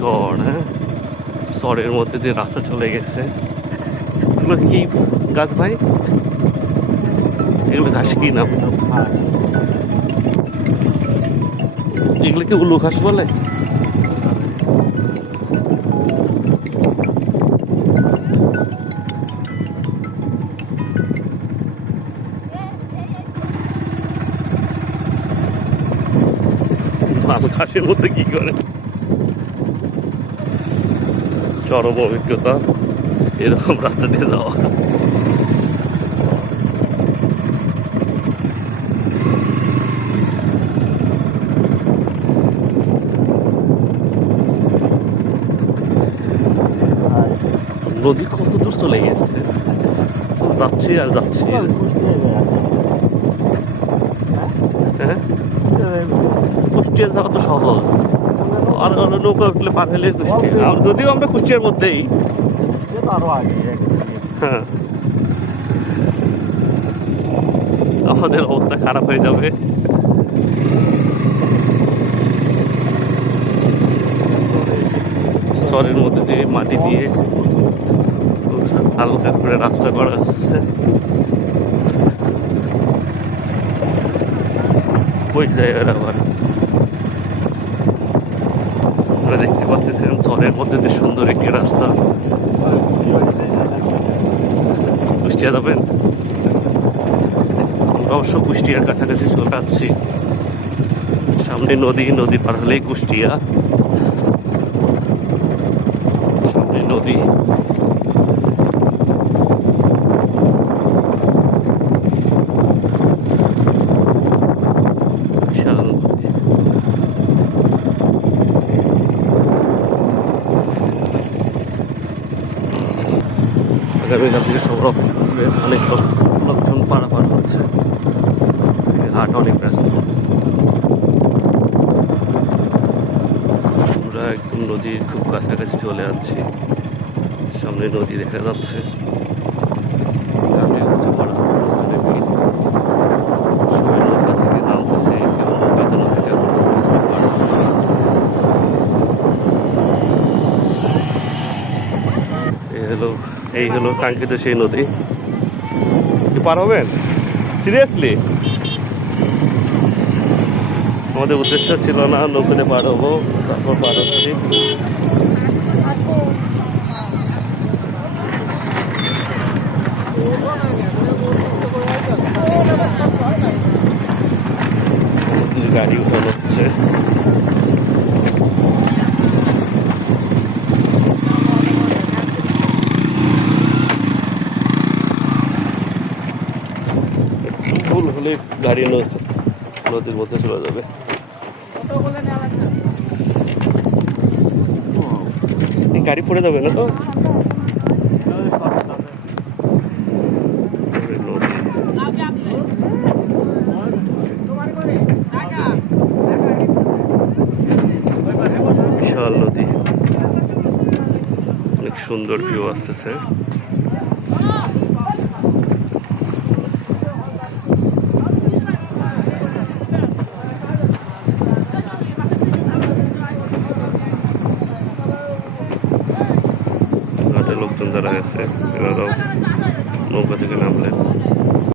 চর, হ্যাঁ, চরের মধ্যে দিয়ে রাস্তা চলে গেছে। এগুলো কি গাছ ভাই? এগুলো ঘাস কি নাম? এগুলো কি উলু ঘাস বলে? ঘাসের মধ্যে কি করে? চরম অভিজ্ঞতা এরকম রাস্তা দিয়ে যাওয়া। নদী কত দূর চলে গেছে, যাচ্ছি আর যাচ্ছি। হ্যাঁ, কুষ্টিয়া যাওয়া তো সহজ, আর নৌকা উঠলে পার হলে কুষ্টিয়া। যদিও আমরা কুষ্টিয়ার মধ্যেই, হ্যাঁ, আমাদের অবস্থা খারাপ হয়ে যাবে। চরের মধ্যে দিয়ে মাটি দিয়ে হালকা করে রাস্তা করা হচ্ছে। ওই জায়গার আবার আপনারা দেখতে পাচ্ছেন চরের মধ্যে দিয়ে সুন্দর একটি রাস্তা। কুষ্টিয়া যাবেন? আমরা অবশ্য কুষ্টিয়ার কাছাকাছি চলে যাচ্ছি। সামনে নদী, নদী পার হলেই কুষ্টিয়া। সামনে নদী, বিশাল নদী। আগামীকাল থেকে সব অনেক লোকজন পারাপার হচ্ছে, হাট অনেক ব্যস্ত। আমরা একদম নদীর খুব কাছাকাছি চলে যাচ্ছি। সামনে নদী দেখা যাচ্ছে। সবাই নৌকা থেকে নামতেছে, কেউ নৌকাতে নৌকা, কেউ এই হলো কাঙ্ক্ষিত সেই নদী। পার হবেন? সিরিয়াসলি আমাদের উদ্দেশ্য ছিল না নৌকাতে পার হবো, তারপর পার হচ্ছি। গাড়ি উঠানো হচ্ছে। ভুল হলে গাড়ি নদীর মধ্যে চলে যাবে। গাড়ি পড়ে যাবে না তো? বিশাল নদী, অনেক সুন্দর ভিউ আসতেছে। লোকজন যারা গেছে এরাও নৌকা থেকে নামলেন।